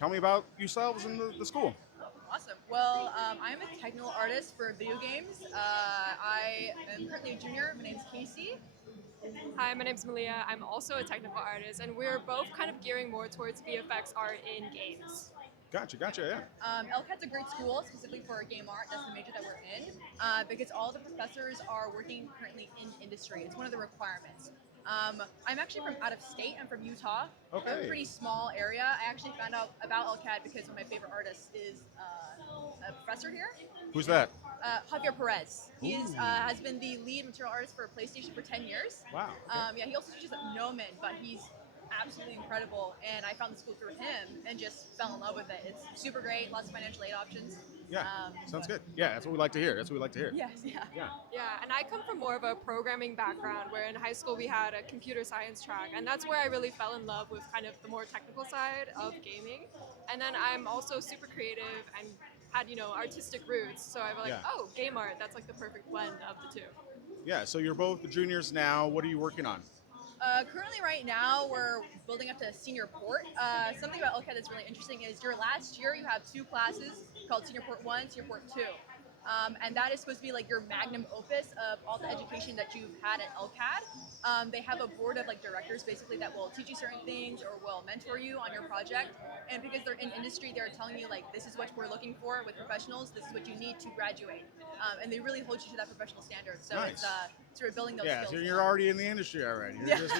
Tell me about yourselves and the school. Awesome. Well, I'm a technical artist for video games. I am currently a junior. My name's Caycee. Hi, my name's Malia. I'm also a technical artist, and we're both kind of gearing more towards VFX art in games. Gotcha, yeah. LCAD's a great school, specifically for game art. That's the major that we're in, because all the professors are working currently in industry. It's one of the requirements. I'm actually from out of state. I'm from Utah. Okay. A pretty small area. I actually found out about LCAD because one of my favorite artists is a professor here. Who's that? Javier Perez. He Ooh. has been the lead material artist for PlayStation for 10 years. Wow. Okay. Yeah, he also teaches at Nomen, but he's absolutely incredible. And I found the school through him and just fell in love with it. It's super great, lots of financial aid options. Yeah, sounds good. Yeah, that's what we like to hear. Yes, yeah. Yeah, and I come from more of a programming background, where in high school we had a computer science track, and that's where I really fell in love with kind of the more technical side of gaming. And then I'm also super creative and had, artistic roots, so I was like, Yeah. oh, game art, that's like the perfect blend of the two. Yeah, so you're both juniors now. What are you working on? Currently, right now, we're building up to senior port. Something about LCAD that's really interesting is your last year you have two classes called Senior Port 1, Senior Port 2. And that is supposed to be like your magnum opus of all the education that you've had at LCAD. They have a board of like directors basically that will teach you certain things or will mentor you on your project. And because they're in industry, they're telling you like, this is what we're looking for with professionals. This is what you need to graduate. And they really hold you to that professional standard. So Nice. It's sort of building those Yeah, skills. so you're already in the industry already. You're just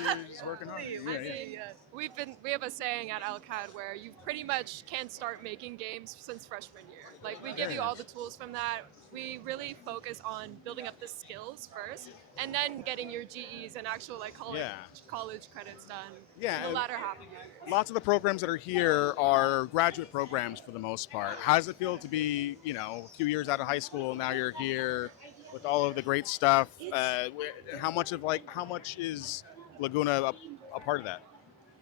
working on it. Absolutely, Yeah. yeah. We have a saying at LCAD where you pretty much can't start making games since freshman year. Like, we give you all the tools from that. We really focus on building up the skills first, and then getting your GEs and actual like college credits done. Yeah, The latter half of it. Lots of the programs that are here are graduate programs for the most part. How does it feel to be, a few years out of high school, now you're here with all of the great stuff? How much is Laguna a part of that?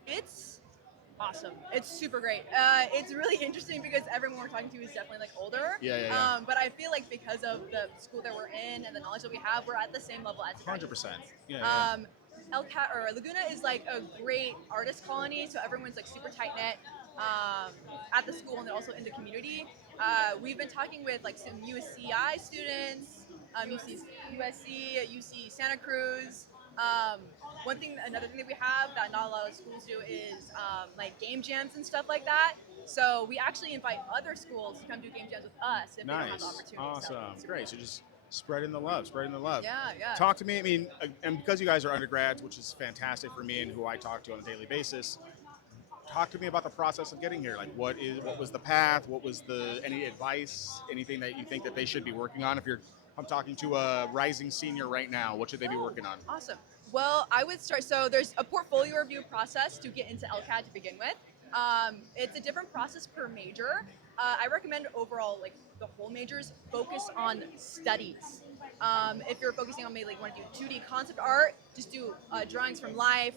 It's awesome. It's super great. It's really interesting because everyone we're talking to is definitely like older. Yeah. But I feel like because of the school that we're in and the knowledge that we have, we're at the same level as 100%. Yeah. LCAT or Laguna is like a great artist colony, so everyone's like super tight knit at the school and then also in the community. We've been talking with like some USCI students, USC, UC Santa Cruz. Another thing that we have that not a lot of schools do is like game jams and stuff like that. So we actually invite other schools to come do game jams with us if they don't have the opportunity. Awesome. So Great. So just spreading the love. Yeah. Talk to me. I mean, and because you guys are undergrads, which is fantastic for me and who I talk to on a daily basis, talk to me about the process of getting here. Like, what was the path? What was any advice? Anything that you think that they should be working on? I'm talking to a rising senior right now. What should they be working on? Awesome. Well, I would start. So there's a portfolio review process to get into LCAD to begin with. It's a different process per major. I recommend overall, like the whole majors, focus on studies. If you're focusing on maybe like want to do 2D concept art, just do drawings from life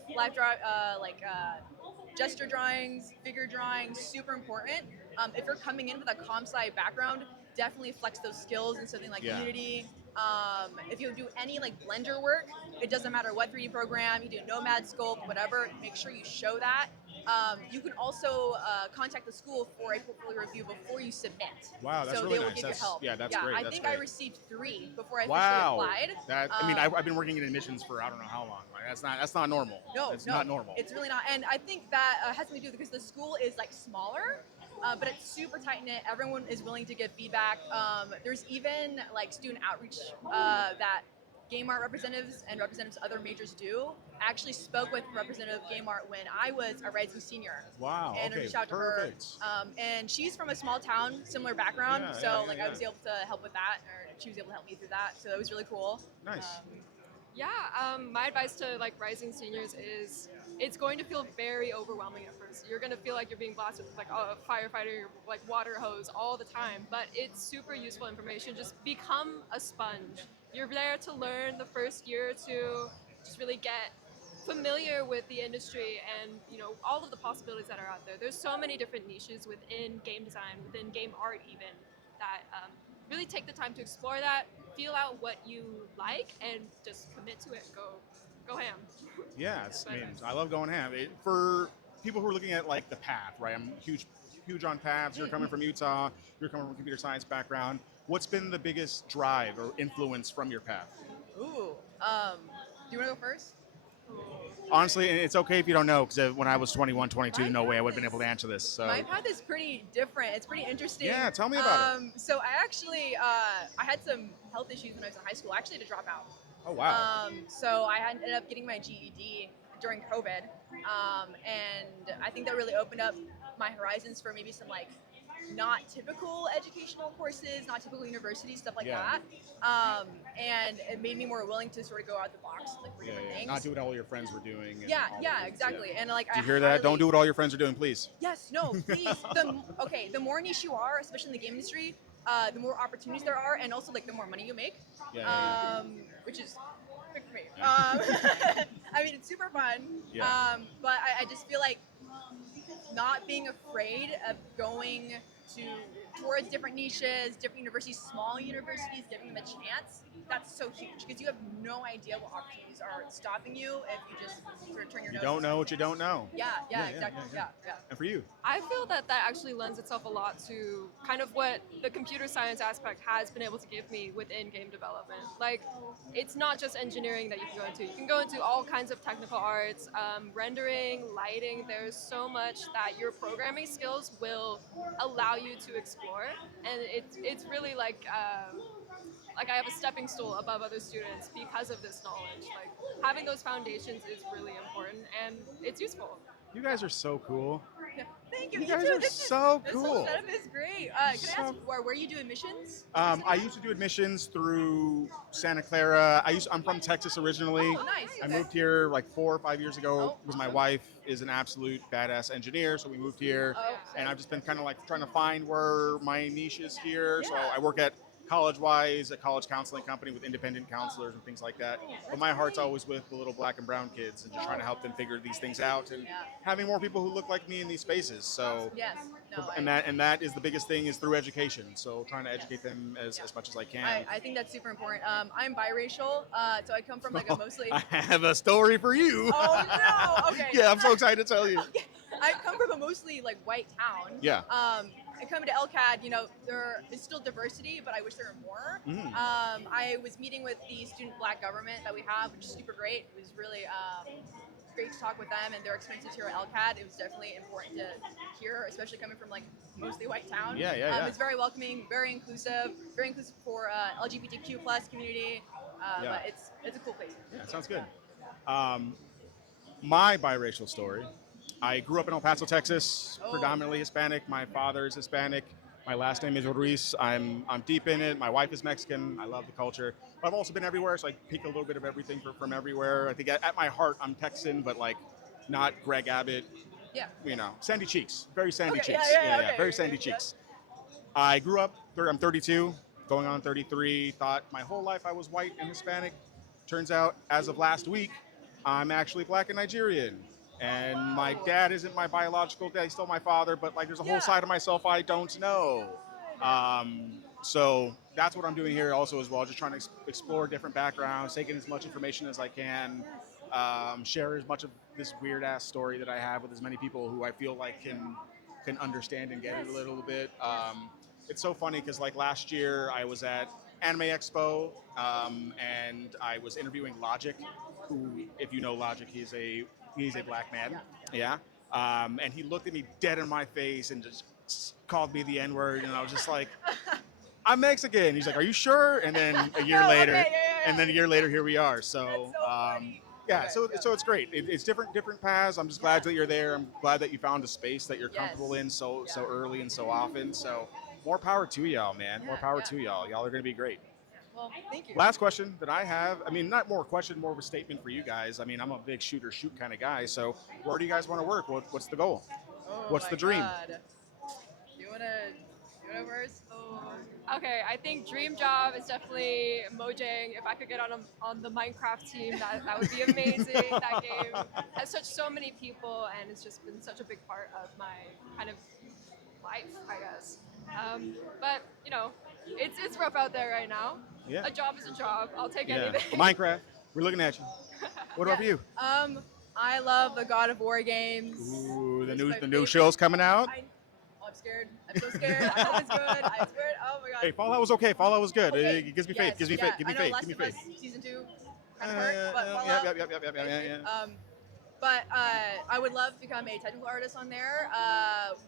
gesture drawings, figure drawings, super important. If you're coming in with a comp sci background, definitely flex those skills in something like Unity. If you do any like Blender work, it doesn't matter what 3D program, you do Nomad, Sculpt, whatever, make sure you show that. You can also contact the school for a portfolio review before you submit. Wow, that's so really they will nice. give you help. That's great. I That's think great. I received 3 before I officially applied. I've been working in admissions for I don't know how long. Like, that's not normal. It's not normal. It's really not. And I think that has something to do because the school is like smaller, but it's super tight knit. Everyone is willing to give feedback. There's even like student outreach that game art representatives and representatives of other majors do. I actually spoke with Representative Game Art when I was a rising senior. Wow. And I reached out to her. And she's from a small town, similar background. I was able to help with that, or she was able to help me through that. So it was really cool. Nice. My advice to like rising seniors is it's going to feel very overwhelming at first. You're going to feel like you're being blasted with like a firefighter, like water hose all the time, but it's super useful information. Just become a sponge. You're there to learn the first year or two, just really get familiar with the industry and all of the possibilities that are out there. There's so many different niches within game design, within game art even, that really take the time to explore that, feel out what you like, and just commit to it. Go ham. Yeah, I love going ham. For people who are looking at like the path, right? I'm huge on paths. You're coming from Utah. You're coming from a computer science background. What's been the biggest drive or influence from your path? Ooh. Do you want to go first? Honestly, and it's okay if you don't know, because when I was 21, 22, My no way I path would have been able to is- answer this. So My path is pretty different. It's pretty interesting. Yeah, tell me about it. So I actually I had some health issues when I was in high school. I actually had to drop out. Oh wow. So I had ended up getting my GED during COVID, and I think that really opened up my horizons for maybe some like not typical educational courses, not typical university stuff like Yeah. that. And it made me more willing to sort of go out the box, like for different things. Not do what all your friends were doing. and Yeah, all the yeah, things, exactly. yeah. And like, Do you I hear that? highly- Don't do what all your friends are doing, please. Yes, no, please. The more niche you are, especially in the game industry, the more opportunities there are, and also like the more money you make. Yeah. Which is good for me. I mean, it's super fun. Yeah. But I just feel like not being afraid of going towards different niches, different universities, small universities, giving them a chance. That's so huge because you have no idea what opportunities are stopping you if you just sort of turn your You nose. don't know what you don't know. Yeah, Yeah, exactly. yeah. Yeah. And for you? I feel that actually lends itself a lot to kind of what the computer science aspect has been able to give me within game development. Like, it's not just engineering that you can go into. You can go into all kinds of technical arts, rendering, lighting. There's so much that your programming skills will allow you to explore, and it's really like I have a stepping stool above other students because of this knowledge. Like, having those foundations is really important, and it's useful. You guys are so cool. Yeah. Thank you. You You guys too. are This so This cool. whole setup is great. Can I So- ask where you do admissions? I used to do admissions through Santa Clara. I'm from Texas originally. Oh, nice. I Okay. moved here like 4 or 5 years ago Oh, because my awesome. wife is an absolute badass engineer, so we moved here. Oh, And I've just been kind of like trying to find where my niche is here. So Yeah. I work at College-wise, a college counseling company with independent counselors and things like that. But my heart's always with the little black and brown kids and just trying to help them figure these things out and Yeah. having more people who look like me in these spaces. So Yes. No. and that is the biggest thing is through education. So trying to educate them as much as I can. I think that's super important. I'm biracial, so I come from like a mostly. I have a story for you. Oh no! Okay. Yeah, I'm so excited to tell you. I come from a mostly like white town. Yeah. And coming to LCAD, there is still diversity, but I wish there were more. Mhm. I was meeting with the student black government that we have, which is super great. It was really great to talk with them and their experiences here at LCAD. It was definitely important to hear, especially coming from like mostly white town. Yeah. It's very welcoming, very inclusive for LGBTQ plus community. Yeah. But it's a cool place. Yeah, sounds good. My biracial story. I grew up in El Paso, Texas, Oh. predominantly Hispanic. My father is Hispanic. My last name is Ruiz. I'm deep in it. My wife is Mexican. I love the culture. But I've also been everywhere, so I pick a little bit of everything from everywhere. I think at my heart, I'm Texan, but like not Greg Abbott. Yeah. Sandy cheeks. Very sandy Okay, cheeks. yeah, okay, very yeah, sandy yeah. cheeks. I grew up, I'm 32, going on 33, thought my whole life I was white and Hispanic. Turns out, as of last week, I'm actually black and Nigerian. And my dad isn't my biological dad, he's still my father, but like there's a Yeah. whole side of myself I don't know. So that's what I'm doing here also as well, just trying to explore different backgrounds, taking as much information as I can, share as much of this weird ass story that I have with as many people who I feel like can understand and get it a little bit. It's so funny because like last year I was at Anime Expo and I was interviewing Logic, who, if you know Logic, he's a black man. Yeah. And he looked at me dead in my face and just called me the N-word, and I was just like, I'm Mexican. He's like, are you sure? And then a year No, later, okay, yeah. and then a year later, here we are. So, That's so funny. yeah, Okay, so it's great. It's different paths. I'm just glad that you're there. I'm glad that you found a space that you're comfortable in so early and so often. So more power to y'all, man. More power to y'all. Y'all are going to be great. Well, thank you. Last question that I have, I mean, not more a question, more of a statement for you guys. I mean, I'm a big shoot kind of guy. So where do you guys want to work? What's the goal? Oh What's my the dream? God. You wanna first? Okay, I think dream job is definitely Mojang. If I could get on the Minecraft team, that would be amazing. That game has so many people, and it's just been such a big part of my kind of life, I guess. But it's rough out there right now. Yeah. A job is a job. I'll take Yeah. anything. Minecraft. We're looking at you. What about for you? I love the God of War games. Ooh, the This is my new favorite. show's coming out. I'm scared. I'm so scared. I hope it's good. I swear. Oh my god. Hey, Fallout was okay. Fallout was good. Okay, It gives me yes, faith. Gives me yeah. faith. Give me I know faith. Last Give me of Us faith. season 2 kind of hurt, but Yep, Fallout. yep. But I would love to become a technical artist on there.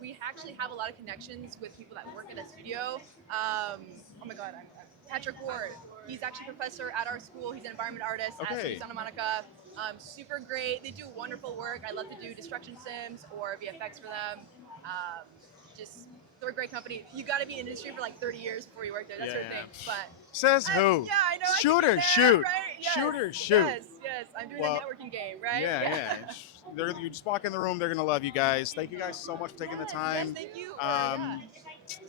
We actually have a lot of connections with people that work in a studio. Oh my god, Patrick Ward. He's actually a professor at our school. He's an environment artist at Okay. SUNY Santa Monica. Super great. They do wonderful work. I love to do destruction sims or VFX for them. Just they're a great company. You got to be in industry for like 30 years before you work there. That's Yeah, your thing. yeah. But Says who? yeah, I know. I Shoot can or get there, shoot. Right? Yes, Shoot or shoot. Yes. I'm doing Well, the networking game, right? Yeah. You just walk in the room, they're gonna love you guys. Thank you guys so much for taking the time. Yes, thank you.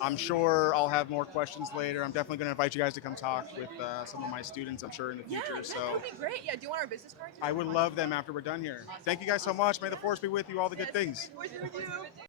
I'm sure I'll have more questions later. I'm definitely gonna invite you guys to come talk with some of my students. I'm sure in the future. That So would be great. Yeah, do you want our business cards? I would love them after we're done here. Thank you guys so much. May the force be with you. All the good things. Force be with you.